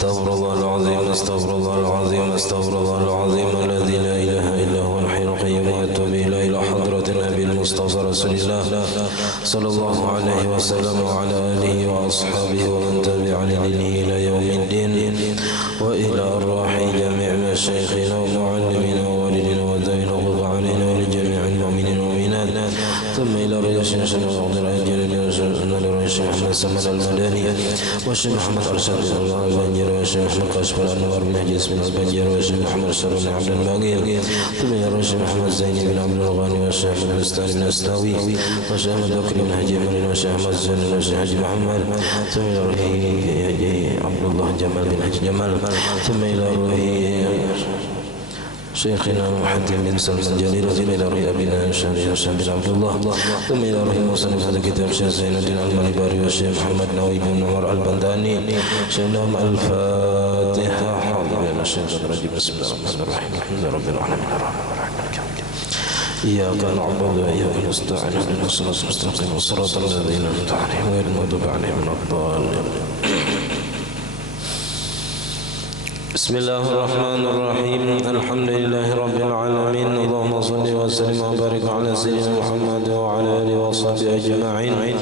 استغفر الله العظيم استغفر الله العظيم استغفر الله العظيم الذي لا إله إلا هو الحي القيوم وأتوب إلى حضرة النبي المصطفى رسول الله صلى الله عليه وسلم وعلى آله وأصحابه ومن تبع لدينه إلى يوم الدين وإلى أرواح جميع مشايخنا ومعلمينا ووالدينا وذوينا وقضى علينا ولجميع المؤمنين والمؤمنات ثم إلى رئيس الشيخ وغير أجل الشيخ محمد سمد المدني والشيخ محمد أرشد الله البنجر والشيخ محمد كاشف الأنوار بن حجي اسم البنجر والشيخ محمد سر بن عبد الباقي ثم إلى الشيخ محمد زيني بن عبد الغاني والشيخ محمد الأستاني بن أستاوي والشيخ محمد بكر بن حجي مرين والشيخ محمد زين والشيخ حجي محمد ثم إلى عبد الله جمال بن حجي جمال ثم إلى شيخنا محمد بن سلمان الجليل ثم إلى روح أبينا هشام بن عبد الله ثم إلى روح مصنف هذا الكتاب الشيخ زين الدين المنبري والشيخ محمد نووي بن عمر البنداني شيخنا الفاتحة حاضر لنا الشيطان الرجيم بسم الله الرحمن الرحيم الحمد لله رب العالمين الرحمن الرحيم إياك نعبد وإياك نستعين اهدنا الصراط المستقيم صراط الذين أنعمت عليهم غير المغضوب عليهم ولا الضالين بسم الله الرحمن الرحيم الحمد لله رب العالمين اللهم صل وسلم وبارك على سيدنا محمد وعلى آله وصحبه أجمعين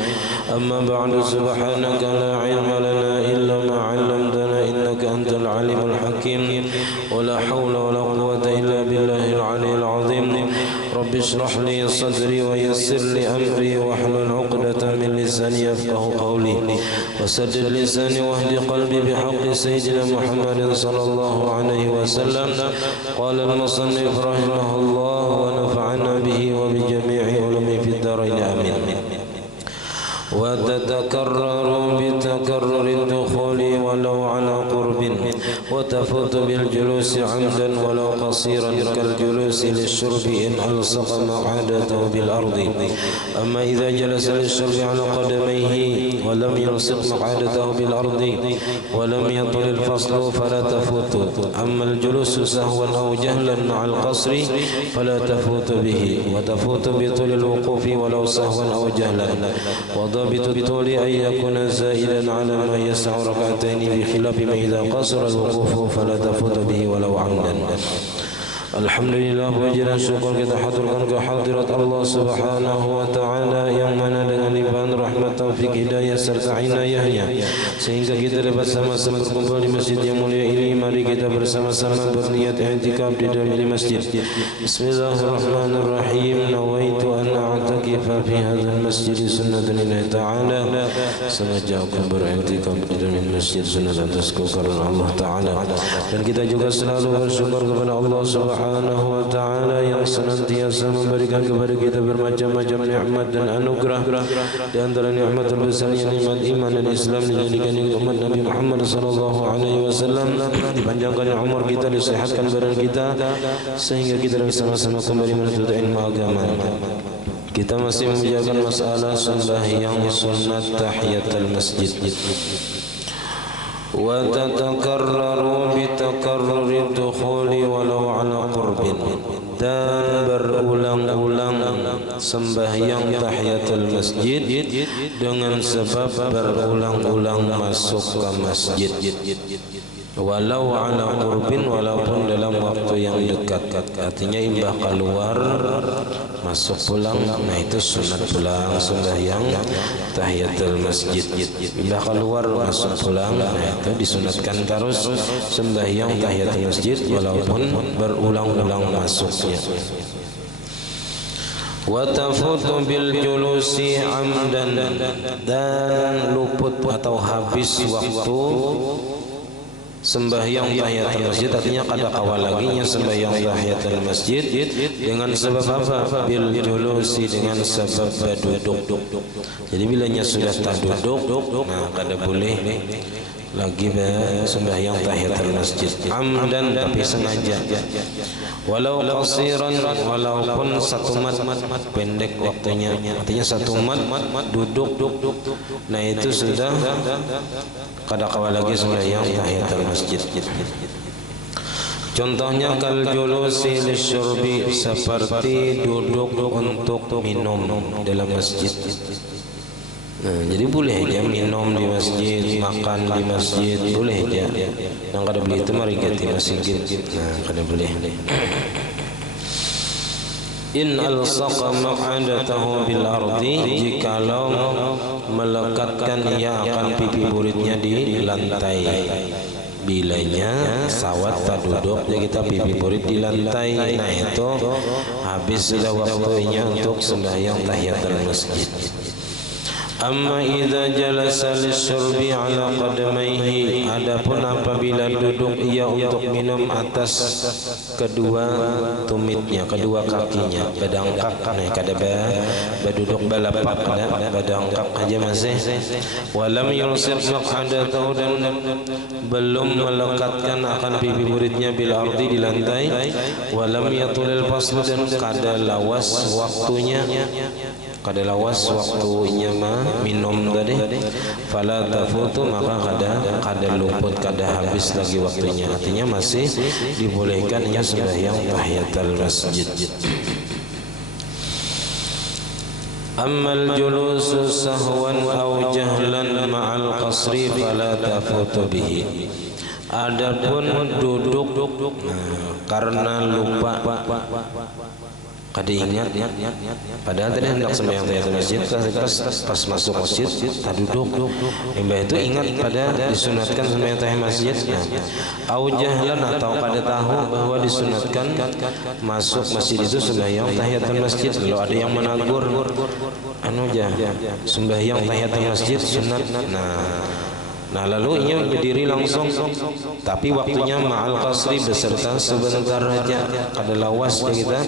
أما بعد سبحانك لا علم لنا إلا ما علمتنا إنك أنت العليم الحكيم ولا حول ولا قوة إلا بالله العلي العظيم رب اشرح لي صدري ويسر لي أمري واحلل عقدة من لساني يفقه قولي وسدد لساني واهد قلبي بحق سيدنا محمد صلى الله عليه وسلم قال المصنف رحمه الله ونفعنا به وبجميع علومه في الدارين آمين وتتكرر بتكرر الدخول ولو على قرب وتفوت بالجلوس عمدا ولو قصيرا كالجلوس للشرب إن ألصق مقعدته بالأرض أما إذا جلس للشرب على قدميه ولم يلصق مقعدته بالأرض ولم يطل الفصل فلا تفوت أما الجلوس سهوا أو جهلا مع القصر فلا تفوت به وتفوت بطول الوقوف ولو سهوا أو جهلا ضابط الطول أن يكون زائدا على ما يسع ركعتين بخلاف ما إذا قصر الوقوف فلا تفوت به ولو عمدا Alhamdulillah wajiran syukur kita haturkan kehadirat Allah Subhanahu wa taala yang mana dengan limpahan rahmat taufik hidayah serta inayahnya sehingga kita dapat sama-sama berkumpul di masjid yang mulia ini. Mari kita bersama-sama berniat i'tikaf di dalam masjid. Bismillahirrahmanirrahim. Nawaitu an a'takifa fi hadzal masjid sunnatan lillahi ta'ala. Sengaja aku beriktikaf di dalam masjid sunnah atasku karena Allah taala. Dan kita juga selalu bersyukur kepada Allah Subhanahu wa ta'ala yang senantiasa memberikan kepada kita bermacam-macam nikmat dan anugerah. Di antara nikmat terbesarnya nikmat iman dan Islam dijadikan umat Nabi Muhammad sallallahu alaihi wasallam, dipanjangkan umur kita, disehatkan badan kita sehingga kita bersama-sama kembali menuntut ilmu agama. Kita masih membicarakan masalah sembahyang sunat tahiyatul masjid. وتتكرر بتكرر الدخول ولو على قرب dan berulang-ulang sembahyang tahiyatul masjid dengan sebab berulang-ulang masuk ke masjid walau ala qurbin, walaupun dalam waktu yang dekat. Artinya imbah keluar masuk pulang, nah itu sunat pulang sembahyang tahiyatul masjid. Imbah keluar masuk pulang, nah itu disunatkan terus sembahyang tahiyatul masjid walaupun berulang-ulang masuknya. Wa tafutu bil julusi amdan, dan luput atau habis waktu sembahyang tahiyatul masjid, artinya kada kawal laginya sembahyang tahiyatul masjid dengan sebab apa? Bil julusi, dengan sebab duduk. Jadi bilanya sudah tak duduk, nah kada boleh lagi sembahyang tahiyatul masjid amdan, tapi sengaja. Walau qasiran, walaupun satu mat, pendek waktunya, artinya satu mat duduk, nah itu sudah kada kawal lagi sembahyang tahiyatul masjid. Contohnya kal julusi lisyurbi, seperti duduk untuk minum dalam masjid. Nah, jadi boleh aja minum di masjid, makan di masjid, boleh aja. Yang kada boleh itu mari ganti masjid. Nah, kada boleh. In alsaqa maq'adatahu bil ardi, jikalau melekatkan ia akan pipi buritnya di lantai. Bilanya sawat tak duduk jadi kita pipi burit di lantai. Nah itu habis sudah waktunya untuk sembahyang tahiyatul masjid. Amma idza jalasa lisyurbi ala qadamaihi, adapun apabila duduk ia untuk minum atas kedua tumitnya, kedua kakinya, badangkak kada baduduk balapak kada badangkak aja masih. Walam yulsif maq'adatahu, dan belum melekatkan akan pipi buritnya bil ardi di lantai. Walam yatulil fasl, dan kada lawas waktunya, kada lawas waktunya minum tadi, fala tafutu, maka kada luput, kada habis lagi waktunya. Artinya masih dibolehkannya sembahyang tahiyatul masjid. Ammal julusu sahwan aw jahlan ma'al qasri fala tafutu bihi. Adapun duduk karena lupa, kada ingat, padahal tadi hendak sembahyang tahiyatul masjid, pas masuk masjid tak duduk, mbah itu ingat pada disunatkan sembahyang tahiyatul masjid. Au jahlan, atau kada tahu bahwa disunatkan masuk masjid itu sembahyang tahiyatul masjid. Lalu ada yang menegur, sembahyang tahiyatul masjid sunat. Nah lalu ia berdiri langsung, tapi waktunya ma'al qasri, beserta sebentar saja, kada lawas kita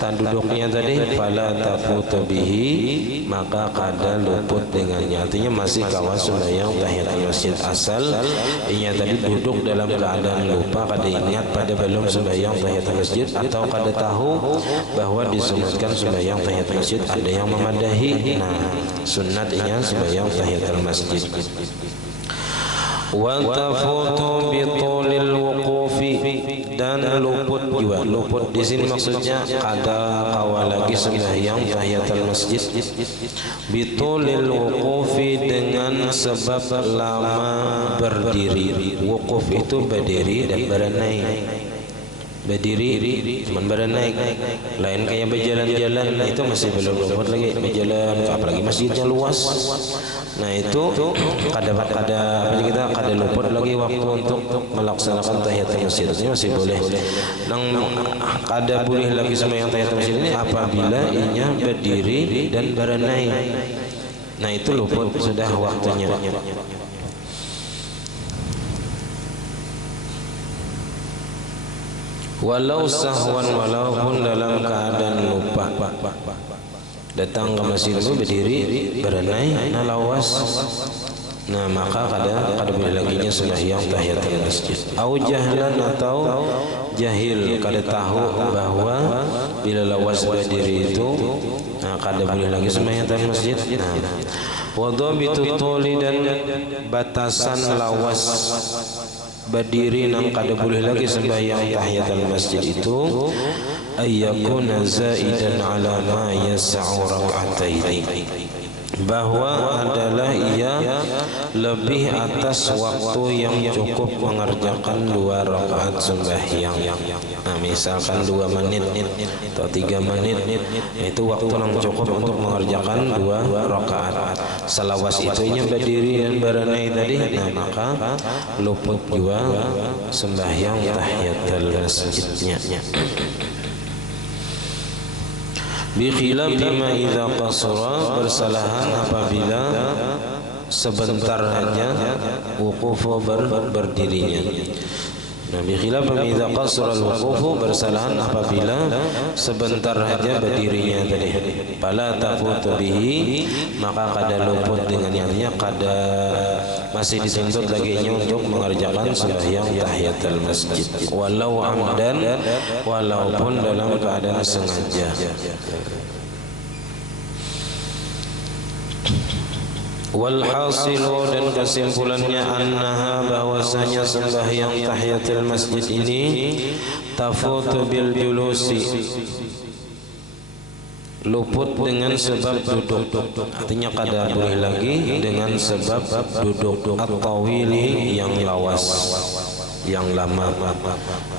tan duduknya tadi, fala tafutu bihi, maka kada luput dengannya. Artinya masih kawas sembahyang tahiyatul masjid, asal ia tadi duduk dalam keadaan lupa, kada ingat pada belum sembahyang tahiyatul masjid, atau kada tahu bahwa disunatkan sembahyang tahiyatul masjid. Ada yang memadahi, sunatnya sembahyang tahiyatul masjid. Wa tafutu bi tulil wuqufi, dan luput juga. Luput di sini maksudnya kada kawa lagi sembahyang tahiyatul masjid bi tulil wuqufi, dengan sebab lama berdiri. Wuquf itu berdiri dan berenai. Berdiri cuman berenai, lain kayak berjalan-jalan, itu masih belum luput lagi. Berjalan, apalagi masjidnya luas, nah itu kita kada luput lagi waktu untuk melaksanakan tahiyatul masjid. Ini masih boleh. Nang kada boleh lagi sembahyang tahiyatul masjid ini apabila ianya berdiri dan berenai. Nah itu luput sudah waktunya. Walau sahwan, walaupun dalam keadaan lupa, datang ke masjid itu berdiri berenai, lawas, maka kada boleh laginya sembahyang tahiyatul masjid. Au jahlan, atau jahil, kada tahu bahwa bila lawas berdiri itu kada boleh lagi sembahyang tahiyatul masjid. Wa dhabitu tuli, dan batasan lawas berdiri nang kada boleh lagi sembahyang tahiyatul masjid itu, ayyakuna zaidan ala ma yas'u rak'ataini, bahwa adalah ia lebih atas waktu yang cukup mengerjakan 2 rakaat sembahyang. Misalkan 2 menit atau 3 menit, itu waktu yang cukup untuk mengerjakan 2 rakaat. Selawas itunya berdiri dan berenai tadi, maka luput juga sembahyang tahiyatul masjidnya. Bikhilafi ma idza qasara, bersalahan apabila sebentar saja wuqufu berdirinya. Bikhilafi ma idza qasara al-wuqufu, bersalahan apabila sebentar saja berdirinya tadi. Fala tafutu bihi, maka kada luput dengannya, kada masih dituntut laginya untuk mengerjakan sembahyang tahiyatul masjid, walau amdan, walaupun dalam keadaan sengaja. Walhasilu, dan kesimpulannya, annaha, bahwasanya sembahyang tahiyatul masjid ini tafutu bil julusi, luput dengan sebab duduk, artinya kada boleh lagi dengan sebab duduk. At-tawili yang lawas, yang lama.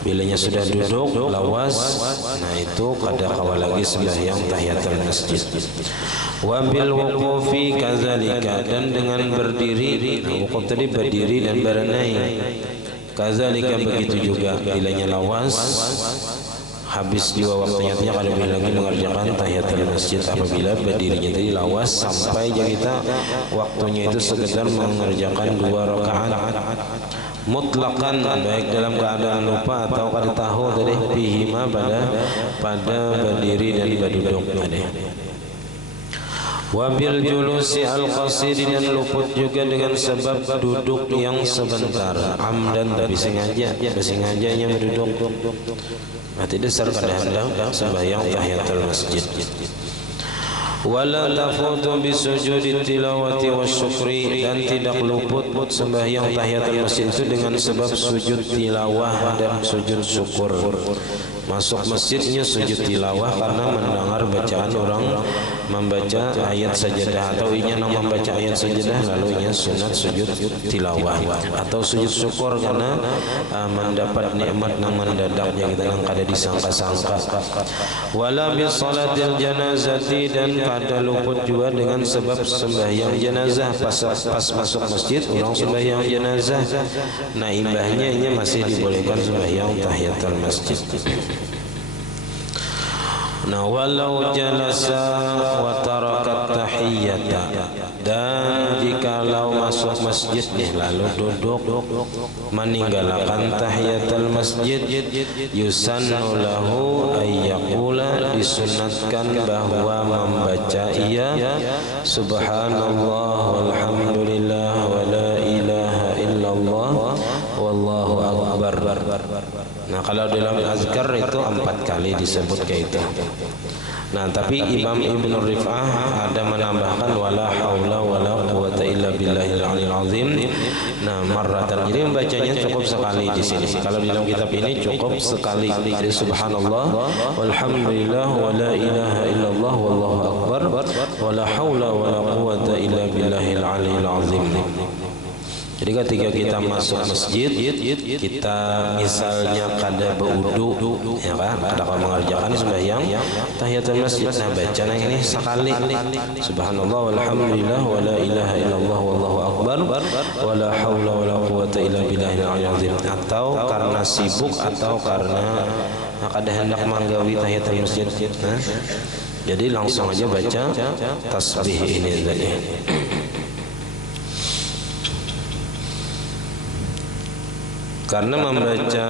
Bilanya sudah duduk lawas, nah itu kada kawal lagi sembahyang tahiyatul masjid. Wa bil wuqufi kadzalika, dan dengan berdiri, wukuf tadi berdiri dan berenai. Kadzalika begitu juga, bilanya lawas habis juga waktunya, artinya kada boleh lagi mengerjakan tahiyatul masjid apabila berdirinya tadi lawas sampai kita waktunya itu sekedar mengerjakan 2 rakaat mutlakan, baik dalam keadaan lupa atau kada tahu tadi bihima pada berdiri dan berduduk tadi. Wabil julusi al-qasir, dan luput juga dengan sebab duduk yang sebentar, amdan tapi sengajanya berduduk. Berarti dasar kada hendak sembahyang tahiyatul masjid. Wala tafutu bisujudi tilawati wasyukri, dan tidak luput sembahyang tahiyatul masjid itu dengan sebab sujud tilawah dan sujud syukur. Masuk masjidnya sujud tilawah karena mendengar bacaan orang membaca ayat sajadah, atau inya nang membaca ayat sajadah lalu inya sunat sujud tilawah, atau sujud syukur karena mendapat nikmat nang mendadaknya kita nang kada disangka-sangka. Wala bi salatil janazati, dan kada luput juga dengan sebab sembahyang jenazah. Pas masuk masjid orang sembahyang jenazah, nah imbahnya inya masih dibolehkan sembahyang tahiyatul masjid. Nah, walau jalasa wa tarakat tahiyyata, dan jikalau masuk masjid lalu duduk meninggalkan tahiyatul masjid, yusannu lahu ayyaqula, disunatkan bahwa membaca ia subhanallah walhamdulillah wa la ilaha illallah wallahu akbar. Nah, kalau dalam azkar itu 4 kali disebut kayak itu. Nah, tapi Imam Ibnu Rif'ah ada menambahkan wala haula wala quwata illa billahil aliyil azim. Nah, marratan, jadi membacanya cukup sekali di sini. Kalau di dalam kitab ini cukup sekali. Jadi subhanallah walhamdulillah wala ilaha illallah wallahu akbar wala haula wala quwata illa billahil aliyil azim. Jadi ketika kita masuk masjid, kita misalnya kada berwudu, ya kan, kada mengerjakan sembahyang tahiyatul masjid, nah baca yang ini sekali, subhanallah walhamdulillah wala ilaha illallah wallahu akbar wala haula wala quwata illa billahil aliyil azim. Atau karena sibuk atau karena kada hendak manggawi tahiyatul masjid, nah, jadi langsung aja baca tasbih ini tadi. Karena membaca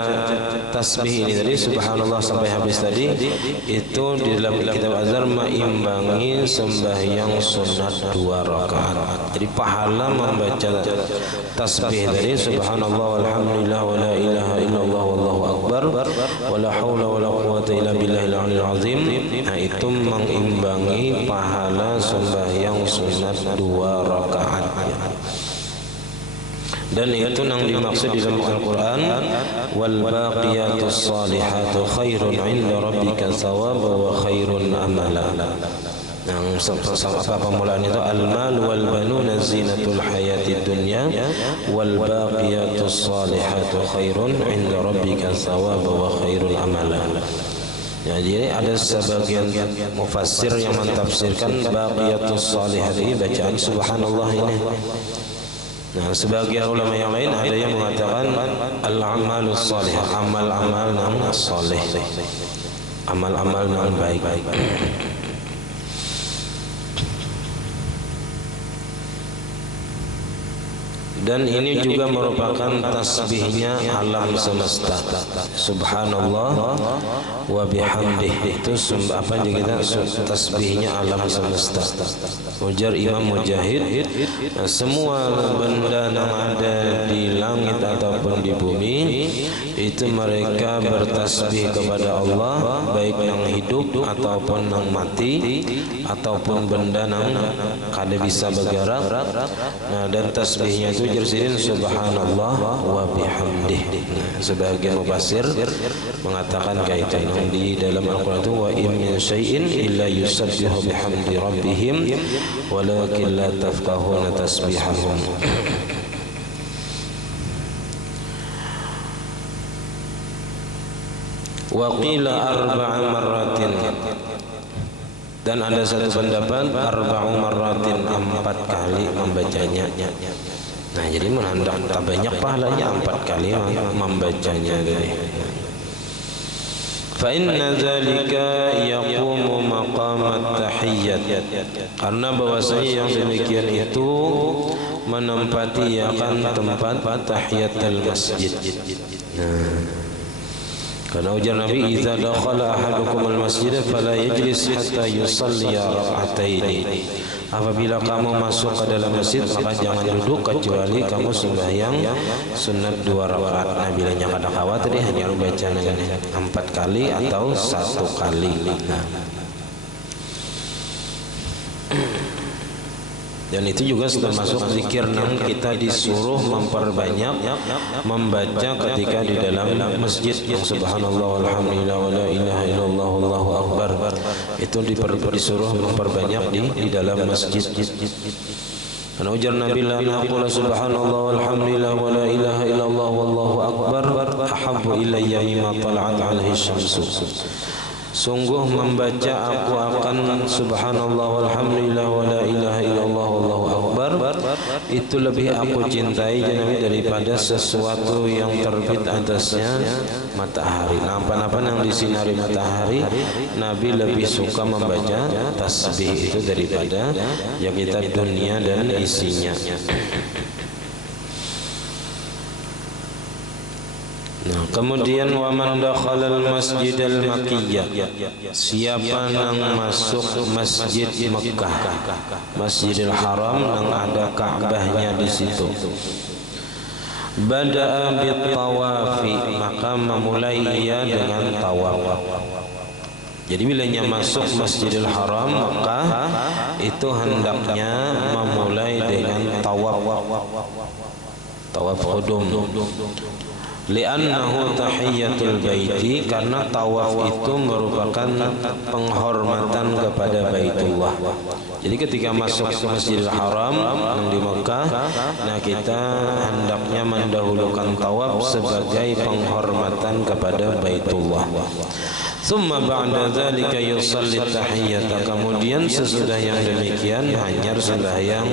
tasbih ini tadi subhanallah sampai habis tadi itu di dalam kitab azhar meimbangi sembahyang sunat 2 rakaat. Jadi pahala membaca tasbih tadi subhanallah walhamdulillah wala ilaha illallah wallahu akbar wala haula wala quwata illa billahil aliyil azim. Nah, itu mengimbangi pahala sembahyang sunat 2 rakaat. Dan itu yang dimaksud di dalam Al-Quran, wal baqiyatus salihatu khairun 'inda rabbika thawaban wa khairun amala. Yang apa pemulaan itu, al-mal wal banuna zinatul hayatid dunya wal baqiyatus salihatu khairun 'inda rabbika thawaban wa khairun amala. Ya, jadi ada sebagian mufassir yang mentafsirkan baqiyatus salihat ini bacaan subhanallah ini. Nah, sebagian ulama yang lain ada yang mengatakan al-amalus salih, amal-amal yang saleh, amal-amal yang baik. Dan ini juga merupakan tasbihnya alam semesta. Subhanallah wa bihamdih, itu apa kita tasbihnya alam semesta. Ujar Imam Mujahid, semua benda yang ada di langit ataupun di bumi itu mereka bertasbih kepada Allah, baik yang hidup ataupun yang mati ataupun benda yang kada bisa bergerak. Nah, dan tasbihnya itu Mufassirin subhanallah wa bihamdih. Sebagian mufassir mengatakan kaitan di dalam Al-Qur'an itu wa in min syai'in illa yusabbihu bihamdi rabbihim walakin la tafqahuna tasbihahum. Wa qila arba'a marratin, dan ada satu pendapat arba'u marratin, 4 kali membacanya. Nah, jadi menandak tak banyak pahalanya 4 kali membacanya dari. Fa inna dzalika yaqumu maqam at-tahiyyat, karena bahwasanya yang demikian itu menempati akan tempat tahiyatul masjid. Nah, karena ujar Nabi, "Idza dakhala ahadukum al-masjid fala yajlis hatta yusalli rak'ataini." Apabila kamu masuk ke dalam masjid, maka jangan duduk kecuali kamu sembahyang sunat 2 rakaat. Nah, bilanya kada khawatir hanya baca 4 kali atau 1 kali. Nah, dan itu juga termasuk zikir yang kita disuruh memperbanyak membaca ketika di dalam masjid, yang subhanallah walhamdulillah wa la ilaha illallah wallahu akbar. Itu disuruh memperbanyak di dalam masjid. Karena ujar Nabi, la naqula subhanallah walhamdulillah wa la ilaha illallah wallahu akbar ahabbu ilayya mimma tala'at alaihi syamsu. Sungguh membaca aku akan subhanallah walhamdulillah wa la ilaha illallah wallahu akbar itu lebih aku cintai daripada sesuatu yang terbit atasnya matahari. Apa-apa yang disinari matahari, Nabi lebih suka membaca tasbih itu daripada yang kita dunia dan isinya. Nah, kemudian wa man dakhala al-masjid al-makkiyah, siapa yang masuk masjid Mekah, Masjidil Haram yang ada Ka'bahnya di situ, bada'a bit-tawafi, maka memulai ia dengan tawaf. Jadi bilanya masuk Masjidil Haram Mekah itu hendaknya memulai dengan tawaf, tawaf qudum. Li'annahu tahiyyatul baiti, karena tawaf itu merupakan penghormatan kepada Baitullah. Jadi ketika masuk ke Masjidil Haram yang di Mekah, nah kita hendaknya mendahulukan tawaf sebagai penghormatan kepada Baitullah. Summa ba'da dzalika yusalli tahiyyata, kemudian sesudah yang demikian hanya sembahyang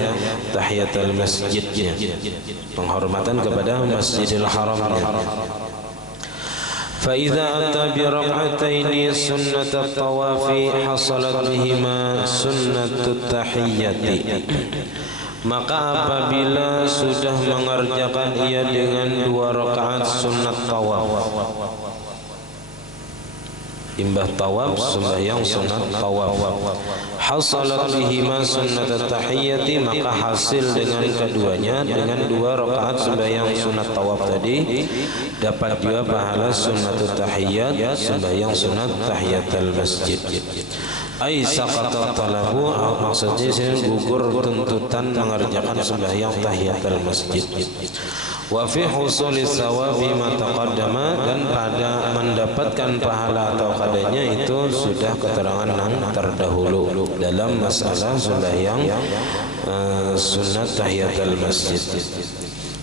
tahiyatul masjidnya, penghormatan kepada Masjidil Haramnya. Fa idza ata bi rak'ataini sunnat at-tawafi hasalat bihima sunnatut tahiyyati, maka apabila sudah mengerjakan ia dengan 2 rakaat sunat tawaf, imbah tawaf sembahyang sunat tawaf, hasalat bihima sunnat tahiyyati, maka hasil dengan keduanya, dengan 2 rakaat sembahyang sunat tawaf tadi dapat juga pahala sunat tahiyyat, sembahyang sunat tahiyatul masjid. Ai saqata talabu, maksudnya gugur tuntutan mengerjakan sembahyang tahiyatul masjid. Wa fi husuli tsawabi ma taqaddama, dan pada mendapatkan pahala atau kadanya itu sudah keterangan yang terdahulu dalam masalah sembahyang sunat tahiyatul masjid.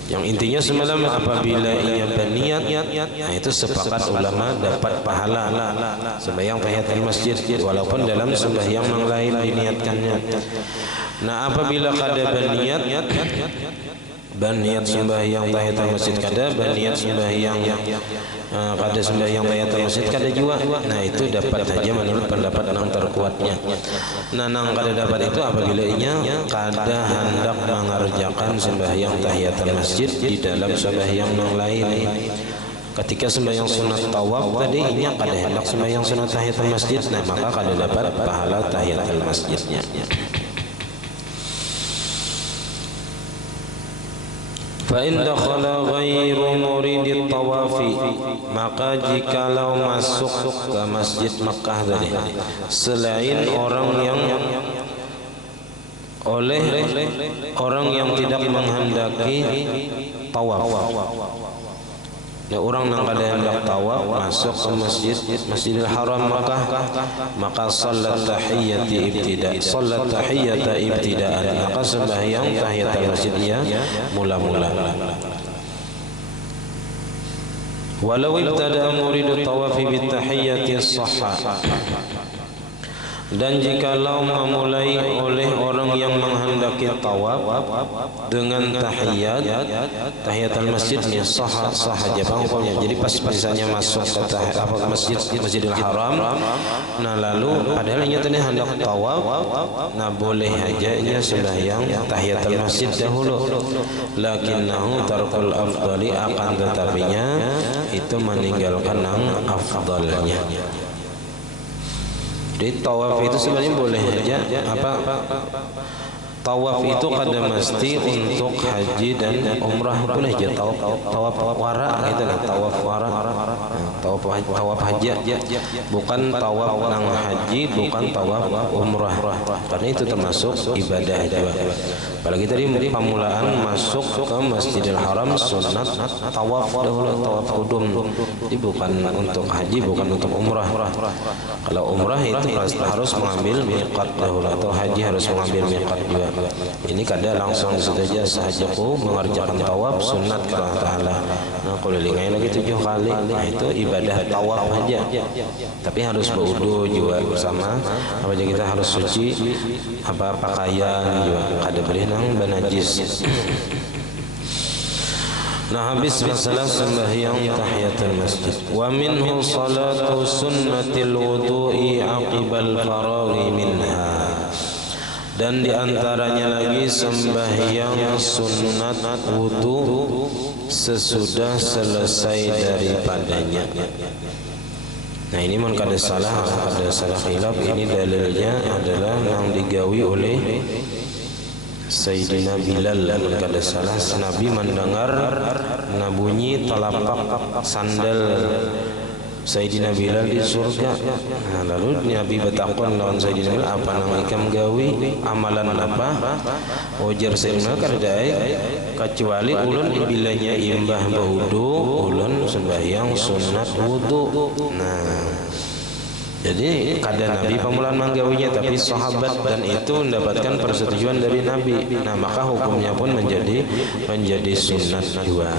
Yang intinya semalam apabila ia berniat, nah itu sepakat ulama dapat pahala sembahyang tahiyatul masjid walaupun dalam sembahyang yang lain diniatkannya. Nah, apabila kada berniat sembahyang tahiyatul masjid kada, berniat sembahyang kada sembahyang tahiyatul masjid kada juga, nah itu dapat saja menurut pendapat yang terkuatnya. Nah, nang kada dapat itu apabila inya kada hendak mengerjakan sembahyang tahiyatul masjid di dalam sembahyang yang lain. Ketika sembahyang sunat tawaf tadi inya kada hendak sembahyang sunat tahiyatul masjid, nah maka kada dapat pahala tahiyatul masjidnya. Fa in dakhala ghairu muridit tawafi, maka jikalau masuk ke Masjid Makkah tadi selain orang yang oleh orang yang tidak menghendaki tawaf. Nah, orang yang kada hendak tawaf masuk ke Masjidil Haram maka salat tahiyyati ibtidaan, maka sembahyang tahiyatul masjidnya mula-mula. Walau ibtada muridu tawafi bit tahiyyati sahha, dan jikalau memulai oleh orang yang menghendaki tawaf dengan tahiyatul masjidnya sah aja hukumnya. Jadi pas misalnya masuk ke Masjidil Haram, nah lalu padahal ini tadi hendak tawaf, nah boleh aja nya sembahyang tahiyatul masjid dahulu, lakinnahu tarkul afdali, akan tetapinya itu meninggalkan yang afdalnya. Jadi tawaf itu sebenarnya boleh aja tawaf itu kada mesti untuk haji dan umrah, boleh aja tawaf wara gitu lah, tawaf wara, tawaf haji, bukan tawaf nang haji, bukan tawaf umrah, karena itu termasuk ibadah juga. Apalagi tadi pamulaan masuk ke Masjidil Haram sunat tawaf dahulu, tawaf kudum. Jadi bukan untuk haji, bukan untuk umrah. Kalau umrah itu harus mengambil miqat dahulu, atau haji harus mengambil miqat juga. Ini kada langsung saja sahajaku mengerjakan tawaf sunat ke Allah Ta'ala. Nah, kalau lingai lagi 7 kali, nah itu ibadah tawaf aja. Tapi harus berwudu juga bersama. Apa aja kita harus suci, pakaian juga kada boleh nang banajis. Nah, habis masalah sembahyang tahiyatul masjid. Wa minhu salatu sunnatil wudu'i aqibal faraghi minha. Dan diantaranya lagi sembahyang sunat wudu sesudah selesai daripadanya. Nah, ini mun kada salah khilaf, ini dalilnya adalah yang digawi oleh Sayyidina Bilal. Mun kada salah, Nabi mendengar bunyi telapak sandal Sayyidina Bilal di surga. Nah, lalu Nabi bertakon lawan Sayyidina Bilal, apa nang ikam gawi, amalan apa? Ujar Sayyidina kada kecuali ulun bilanya imbah berwudu, ulun sembahyang sunat wudu. Nah, jadi kada Nabi pamulaan manggawinya, tapi sahabat, dan itu mendapatkan persetujuan dari Nabi. Nah, maka hukumnya pun menjadi sunat juga.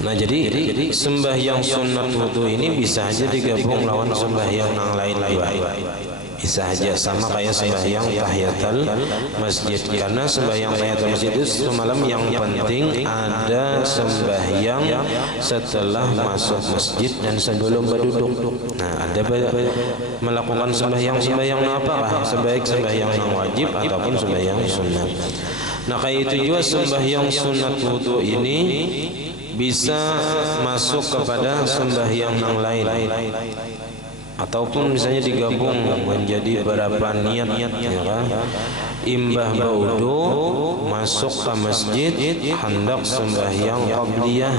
Nah, jadi sembahyang sunat wudu ini bisa aja digabung lawan sembahyang yang lain juga. Bisa aja sama kayak sembahyang tahiyatul masjid, karena sembahyang tahiyatul masjid itu semalam yang penting ada sembahyang setelah masuk masjid dan sebelum berduduk. Nah, ada melakukan sembahyang apakah? Sebaik sembahyang yang wajib ataupun sembahyang sunat. Nah, kayak itu juga sembahyang sunat wudu ini bisa masuk kepada sembahyang yang lain, ataupun misalnya digabung menjadi beberapa niat, ya kan? Imbah berwudu masuk ke masjid hendak sembahyang qabliyah.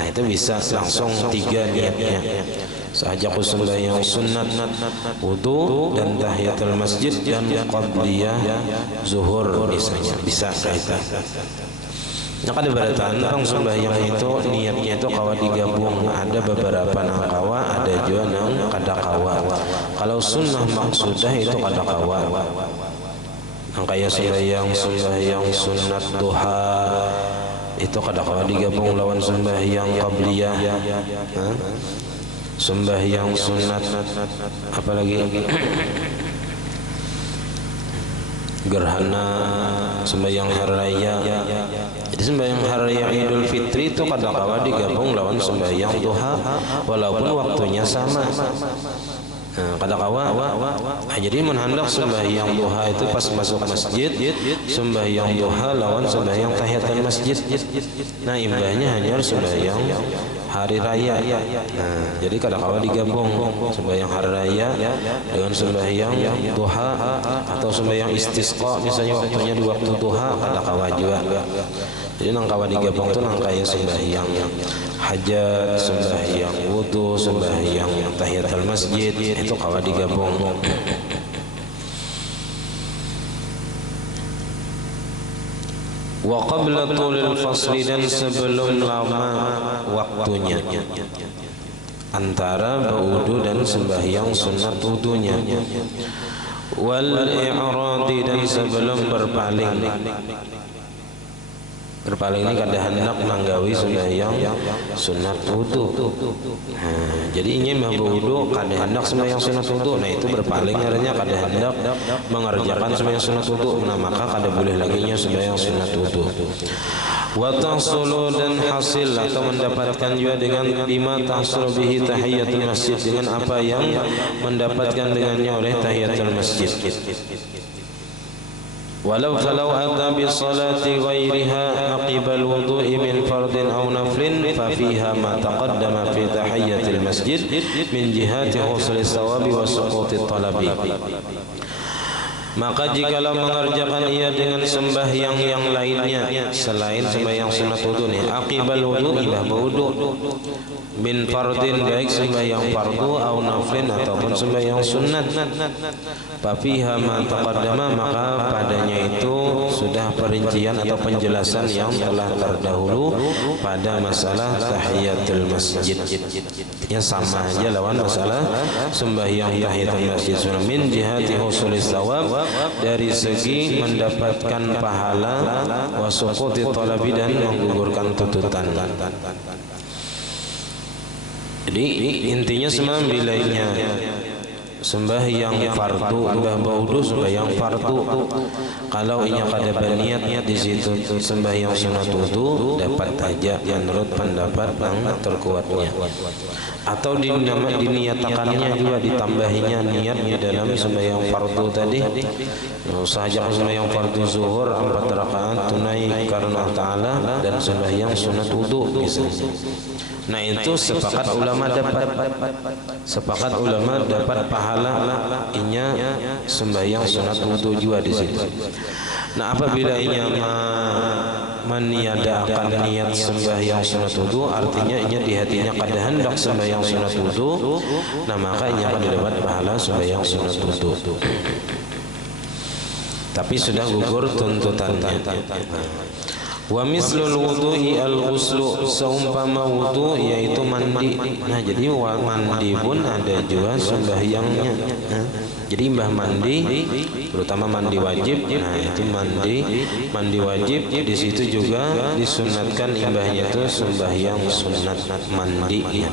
Nah, itu bisa langsung 3 niatnya. Sahajaku sembahyang sunat wudu dan tahiyatul masjid dan qabliyah zuhur misalnya, bisa kaita. Nah, kada beratan orang sembahyang itu niatnya itu kawa digabung. Ada beberapa nang kawa, ada juga nang kada kawa. Kalau sunnah maksudah itu kada kawa. Nang kaya sembahyang sunat duha itu kada kawa digabung lawan sembahyang qabliyah. Sembahyang sunat apalagi gerhana, sembahyang hari raya. Jadi sembahyang hari raya Idul Fitri itu kadang-kala digabung lawan sembahyang duha walaupun waktunya sama. Nah, kadang-kala jadi menhendak sembahyang duha itu pas masuk masjid, sembahyang duha lawan sembahyang tahiyatul masjid. Nah, imbahnya hanya sembahyang hari raya. Nah, jadi kadang-kala digabung sembahyang hari raya dengan sembahyang duha atau sembahyang istisqa, misalnya waktunya di waktu duha kadang-kala juga. Jadi nang kawa digabung itu nang kaya sembahyang hajat, sembahyang wudu, sembahyang tahiyatul masjid, itu kawa digabung. Wa qabla tulil fasli, dan sebelum lama waktunya antara berwudu dan sembahyang sunat wudunya. Wal i'radi, dan sebelum berpaling. Berpaling ini kada hendak manggawi sembahyang sunat wudu. Jadi ingin berwudu kada hendak sembahyang sunat wudu. Nah itu berpaling artinya kada hendak mengerjakan sembahyang sunat wudu. Nah maka kada boleh lagi nya sembahyang sunat wudu. Wa tahsulu, dan hasil atau mendapatkan juga dengan bima tahsul bihi tahiyatul masjid, dengan apa yang mendapatkan dengannya oleh tahiyatul masjid. Walau kalau ata bi salati ghairiha aqibal wudu'i min fardin aw naflin fa fiha ma taqaddama fi tahiyatil masjid min jihati husli sawabi wa suquti talabi. Maka jikalau mengerjakan ia dengan sembahyang yang lainnya selain sembahyang sunat wudu nih, aqibal wudu, ilah berwudu, min fardin, baik sembahyang fardu atau naflin ataupun sembahyang sunat, fafiha ma taqaddama, maka padanya itu sudah perincian atau penjelasan yang telah terdahulu pada masalah tahiyatul masjid. Ya sama aja lawan masalah sembahyang tahiyatul masjid. Min jihati husulis thawab, dari segi mendapatkan pahala, wa suquti talabi, dan menggugurkan tuntutan. Jadi intinya semua bilainya sembahyang fardu, mbah baudu sembahyang fardu. Kalau inya kada berniat di situ sembahyang sunat wudu, dapat aja menurut pendapat yang terkuatnya. Atau diniatakannya juga, ditambahinya niat di dalam sembahyang fardu tadi. Sahaja sembahyang fardu zuhur 4 rakaat tunai karena Ta'ala, dan sembahyang sunat wudu misalnya. Nah itu sepakat ulama dapat pahala inya sembahyang sunat wudu juga di situ. Nah apabila inya meniadakan niat sembahyang sunat wudu, artinya inya di hatinya kada hendak sembahyang sunat wudu, nah maka inya akan dapat pahala sembahyang sunat wudu. Tapi sudah gugur tuntutannya. Wa mislul wudu'i al-ghuslu, seumpama wudu yaitu mandi. Nah jadi mandi pun ada juga sembahyangnya. Jadi mbah mandi, terutama mandi wajib. Nah itu mandi wajib. Di situ juga disunatkan imbahnya itu sembahyang sunat mandi.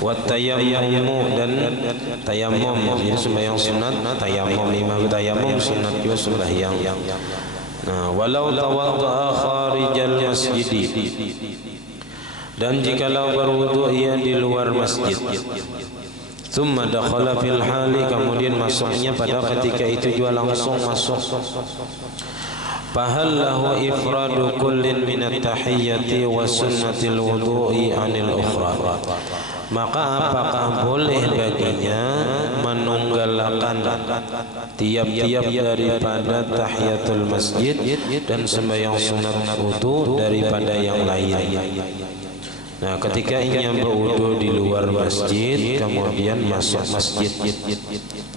Wa tayammumu, dan tayammum, jadi sembahyang sunat tayammum, imam tayammum sunat juga sembahyang. Nah, walau tawadda'a kharijal masjid, dan jikalau berwudu ia di luar masjid, thumma dakhala fil hali, kemudian masuknya pada ketika itu juga langsung masuk, fahal lahu ifradu kullin minat tahiyyati wa sunnatil wudu'i anil ukhra, maka apakah boleh baginya menunggalkan tiap-tiap daripada tahiyatul masjid dan sembahyang sunat wudu daripada yang lain. Nah ketika ingin berwudu di luar masjid kemudian masuk masjid,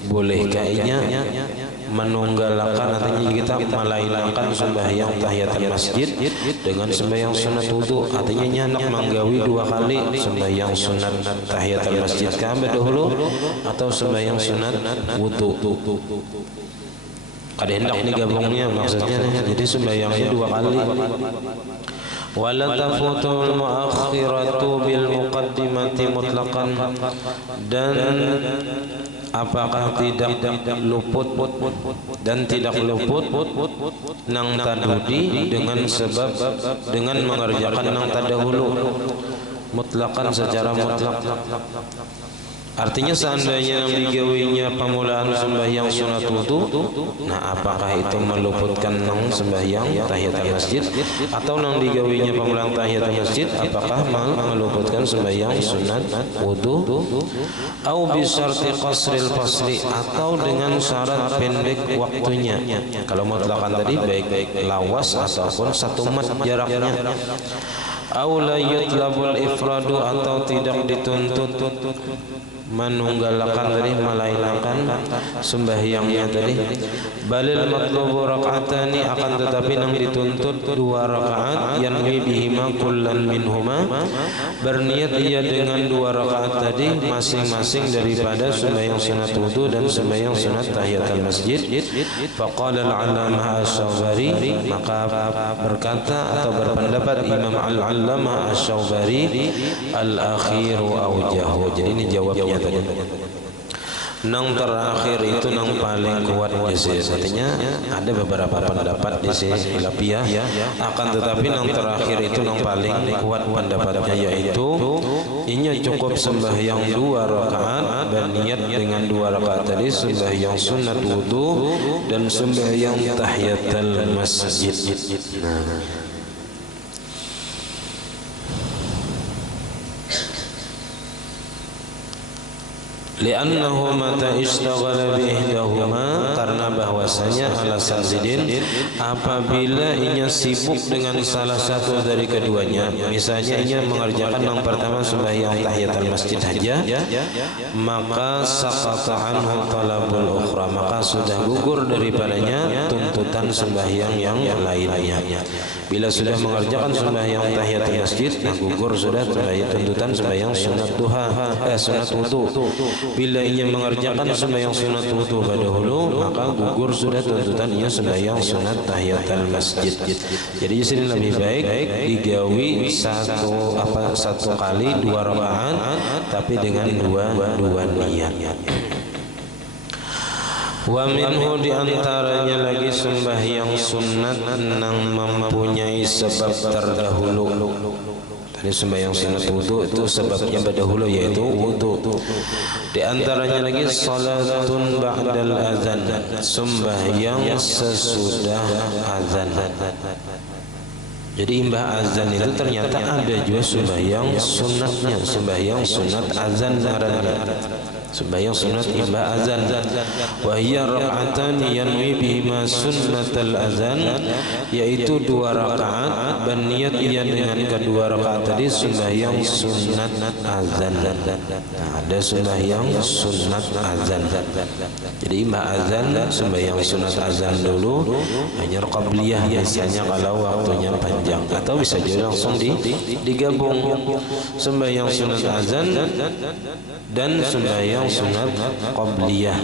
bolehkah inya menunggalkan, artinya kita melainkan sembahyang tahiyatul masjid dengan sembahyang sunat wudu, artinya nyanak manggawi 2 kali, sembahyang sunat tahiyatul masjid kami dahulu atau sembahyang sunat wudu. Kada hendak ini gabungnya maksudnya, jadi sembahyangnya 2 kali. Wala tafutul muakhiratu bil muqaddimati mutlaqan, dan apakah tidak luput dan tidak luput nang tadudi dengan sebab dengan mengerjakan nang tadahulu mutlakan secara mutlak. Artinya seandainya yang digawinya pemulaan sembahyang sunat wudu, nah apakah itu meluputkan nang sembahyang tahiyatul masjid, atau nang digawinya pemulaan tahiyatul masjid apakah meluputkan sembahyang sunat wudu, au bi syarti qasril fasli, atau dengan syarat pendek waktunya. Kalau mutlakan tadi baik lawas ataupun 1 mat jaraknya. Au la yutlabul ifradu, atau tidak dituntut menunggalakan tadi, melainkan sembahyangnya tadi. Balil matlubu raka'atani, akan tetapi yang dituntut 2 rakaat, yanwi bihima kullan minhuma, berniat ia dengan 2 rakaat tadi masing-masing daripada sembahyang sunat wudu dan sembahyang sunat tahiyatul masjid. Faqala al-'allamah asy-Syaubari, maka berkata atau berpendapat Imam al-'allamah asy-Syaubari, al-akhiru aujahu. Jadi ini jawabnya tadi. Nang terakhir itu nang paling kuat di sini. Artinya ada beberapa pendapat di sini khilafiyah, akan tetapi nang terakhir itu nang paling kuat pendapatnya, yaitu inya cukup sembahyang 2 rakaat dan niat dengan 2 rakaat tadi sembahyang sunat wudu dan sembahyang tahiyatul masjid. Li'annahu mata ishtaghala bi'ihdahuma, karena bahwasanya alasan zidin apabila inya sibuk dengan salah satu dari keduanya, misalnya inya mengerjakan yang pertama sembahyang tahiyatul masjid saja, maka saqata anhu talabul ukhra, maka sudah gugur daripadanya tuntutan sembahyang yang lainnya. Bila sudah mengerjakan sembahyang tahiyatul masjid, gugur sudah tuntutan sembahyang sunat duha, sunat wudu. Bila ia mengerjakan sembahyang sunat wudu pada dahulu, maka gugur sudah tuntutan ia sembahyang sunat tahiyatul masjid. Jadi di sini lebih baik digawi satu kali 2 rakaat, tapi dengan dua niat. Wa minhu, diantaranya lagi sembahyang sunat yang mempunyai sebab terdahulu. Tadi sembahyang sunat wudu itu sebabnya berdahulu, yaitu wudu. Di antaranya lagi salatun ba'dal azan, sembahyang sesudah azan. Jadi imbah azan itu ternyata ada juga sembahyang sunatnya, sembahyang sunat azan ngaranna. Sembahyang sunat imbah azan. Wa hiya raka'atan yanwi bihima sunnatal azan, yaitu 2 rakaat dan niat ia dengan kedua rakaat tadi sembahyang sunat azan. Ada sembahyang sunat azan. Jadi imbah azan sembahyang sunat azan dulu, hanya qabliyah biasanya kalau waktunya panjang, atau bisa juga langsung digabung sembahyang sunat azan dan sembahyang sunat qabliyah,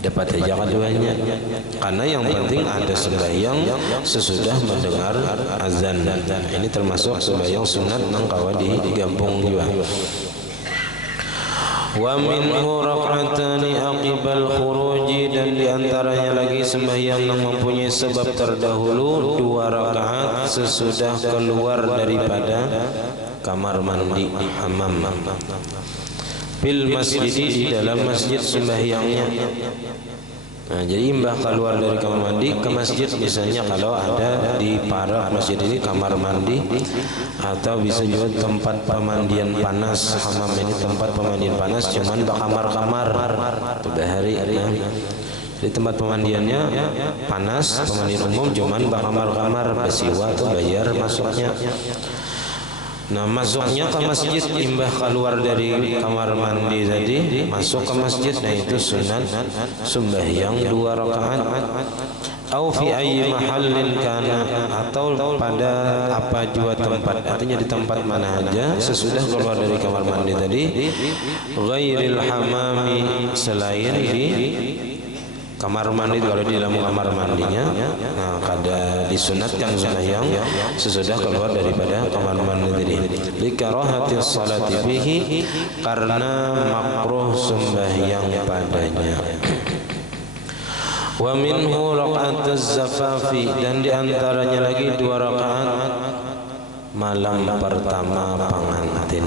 dapat saja keduanya, karena yang penting ada sembahyang sesudah mendengar azan. Ini termasuk sembahyang sunat nang kawa digabung juga. Wa minhu rak'atani aqibal khuruji, dan diantaranya lagi sembahyang yang mempunyai sebab terdahulu 2 rakaat sesudah keluar daripada kamar mandi, hammam. Fil masjid, di dalam masjid sembahyangnya. Nah, jadi imbah keluar dari kamar mandi ke masjid, misalnya kalau ada di para masjid ini kamar mandi, atau bisa juga tempat pemandian panas. Hammam ini tempat pemandian panas, cuman kamar-kamar itu bahari. Di tempat pemandiannya panas, pemandian umum, cuman kamar-kamar besiwa tuh bayar masuknya. Nah, masuknya ke masjid imbah keluar dari kamar mandi tadi masuk ke masjid, nah itu sunat sembahyang 2 rakaat. Au fi ayyi mahallin kana, atau pada apa jua tempat, artinya di tempat mana aja sesudah keluar dari kamar mandi tadi, ghairil hamami, selain di kamar mandi. Kalau di dalam kamar mandinya, nah, kada disunatkan sembahyang sesudah keluar daripada kamar mandi tadi. Likarahatis salati bihi, karena makruh sembahyang padanya. Wa minhu raka'atuz zafafi, dan diantaranya lagi 2 rakaat malam pertama pengantin.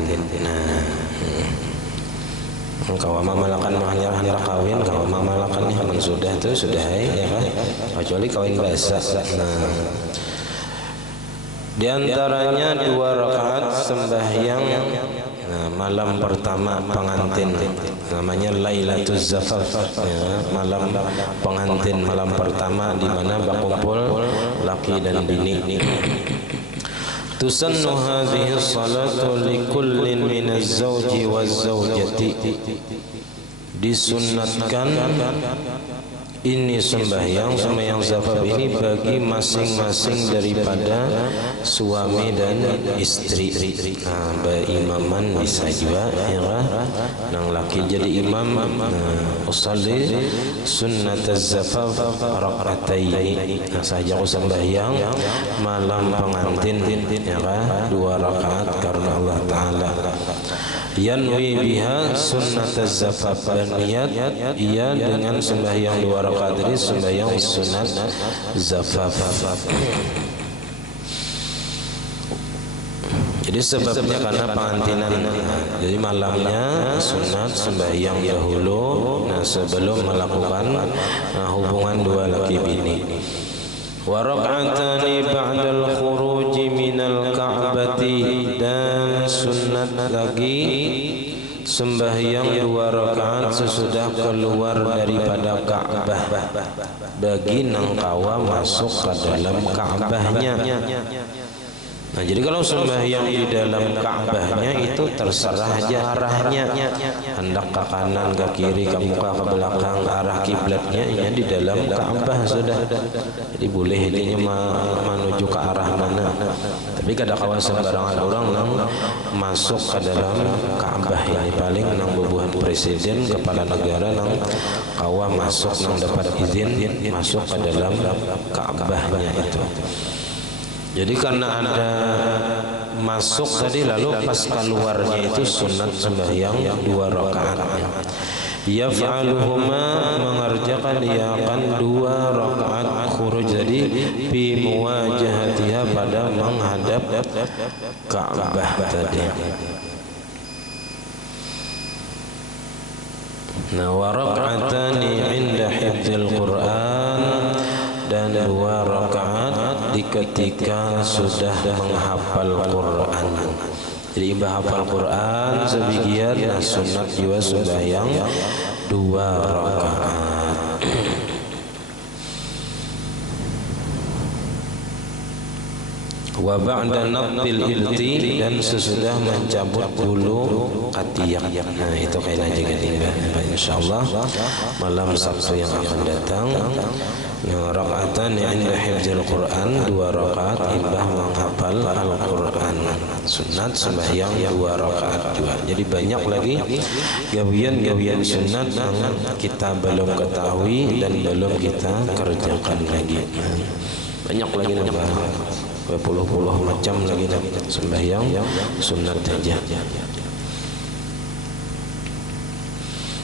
Kalau mamalakan mahnyarahan kawin, kalau mamalakan nih haman sudah tuh sudah ya kan, kecuali kawin biasa. Nah, di antaranya 2 rakaat sembahyang malam pertama pengantin, namanya Lailatul Zafaf, ya, malam pengantin, malam pertama di mana berkumpul laki dan bini. tusannu hadhihi salatu likullin minaz zawji waz zawjati, disunnatkan ini sembahyang zafaf ini bagi masing-masing daripada suami dan istri. Nah, berimaman bisa juga ya, nang laki jadi imam. Usalli sunnat az-zafaf rak'ataini. Nah, saja aku sembahyang malam pengantin ya, 2 rakaat karena Allah Taala. Yanwi biha sunnat az-zafaf, dan niat ia dengan sembahyang 2 rakaat ini sembahyang sunat zafaf. Jadi sebabnya karena pengantinan. Jadi malamnya sunat sembahyang dahulu, nah sebelum melakukan hubungan 2 laki bini. Wa rak'atani ba'dal khuruji minal ka'bati, dan sunat lagi sembahyang 2 rakaat sesudah keluar daripada Ka'bah bagi nang kawa masuk ke dalam Ka'bahnya. Nah, jadi kalau sembahyang di dalam Ka'bahnya itu terserah aja arahnya, hendak ke kanan, ke kiri, ke muka, ke belakang, arah kiblatnya ya di dalam Ka'bah sudah. Jadi boleh intinya menuju ke arah mana. Tapi kada kawasan sembarangan orang nang masuk ke dalam Ka'bah ini, paling nang bubuhan presiden, kepala negara nang kawa masuk nang dapat izin masuk ke dalam Ka'bahnya itu. Jadi karena ada masuk tadi lalu pas keluarnya itu sunat sembahyang 2 rakaat. Yaf'aluhuma, mengerjakan ia akan 2 rakaat khuruj, jadi fi muwajahatiha, pada menghadap Ka'bah tadi. Nah, wa rak'atani 'inda hifdzil Qur'an, dan 2 rakaat di ketika sudah menghafal Quran. Jadi menghafal Quran sebagian, nah sunat juga sembahyang 2 rakaat. Wa ba'da naqdil ilti, dan sesudah mencabut bulu katiak. Nah, itu kainan juga tinggal insyaallah malam Sabtu yang akan datang. Rakaatan inda hifdzil Quran, 2 rakaat imbah menghafal Al-Quran. Sunat sembahyang 2 rakaat juga. Jadi banyak lagi gawian-gawian sunat yang kita belum ketahui dan belum kita kerjakan lagi. Banyak lagi nambah berpuluh-puluh macam lagi sembahyang sunat saja.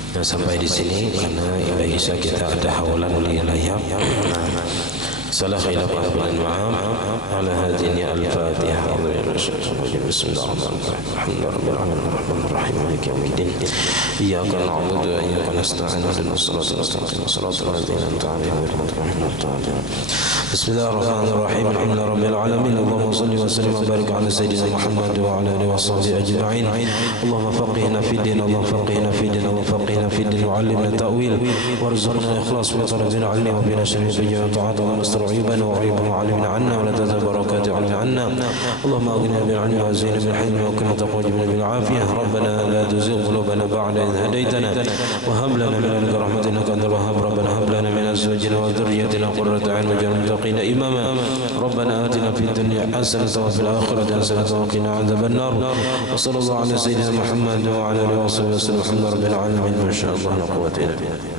Nah, sampai di sini karena bisa kita ada hawalan wilayah. Salah khilaf ahlan ma'am ala hadini al-fatihah. Bismillahirrahmanirrahim. Alhamdulillahirrahmanirrahim. Maliki yawmiddin. Iyyaka na'budu wa iyyaka nasta'in. Ihdinas siratal mustaqim. Shiratal ladzina an'amta 'alaihim ghairil maghdubi 'alaihim. Bismillahirrahmanirrahim. Alhamdulillahi rabbil alamin. Allahumma shalli wa sallim wa barik ala sayyidina Muhammad wa ala alihi wa sahbihi ajma'in. Allahumma faqihna fid din, Allahumma faqihna fid din, Allahumma faqihna fid din wa 'allimna ta'wil warzuqna ikhlas fi talabil 'ilmi wa bina syarri bijami ta'at wa mastar عيوبنا وعيوب ما علمنا عنا ولا تزل بركات علم عنا. اللهم اغننا بالعلم وزينا بالحلم وكما تقوجبنا بالعافيه. ربنا لا تزغ قلوبنا بعد إذ هديتنا وهب لنا من لدنك رحمة انك انت الوهاب. ربنا هب لنا من ازواجنا وذريتنا قرة اعين واجعلنا للمتقين اماما. ربنا آتنا في الدنيا حسنة وفي الآخرة حسنة وقنا عذاب النار. وصلى الله على سيدنا محمد وعلى اله وصحبه وسلم. الحمد لله رب العالمين. ما شاء الله لا قوة الا بالله.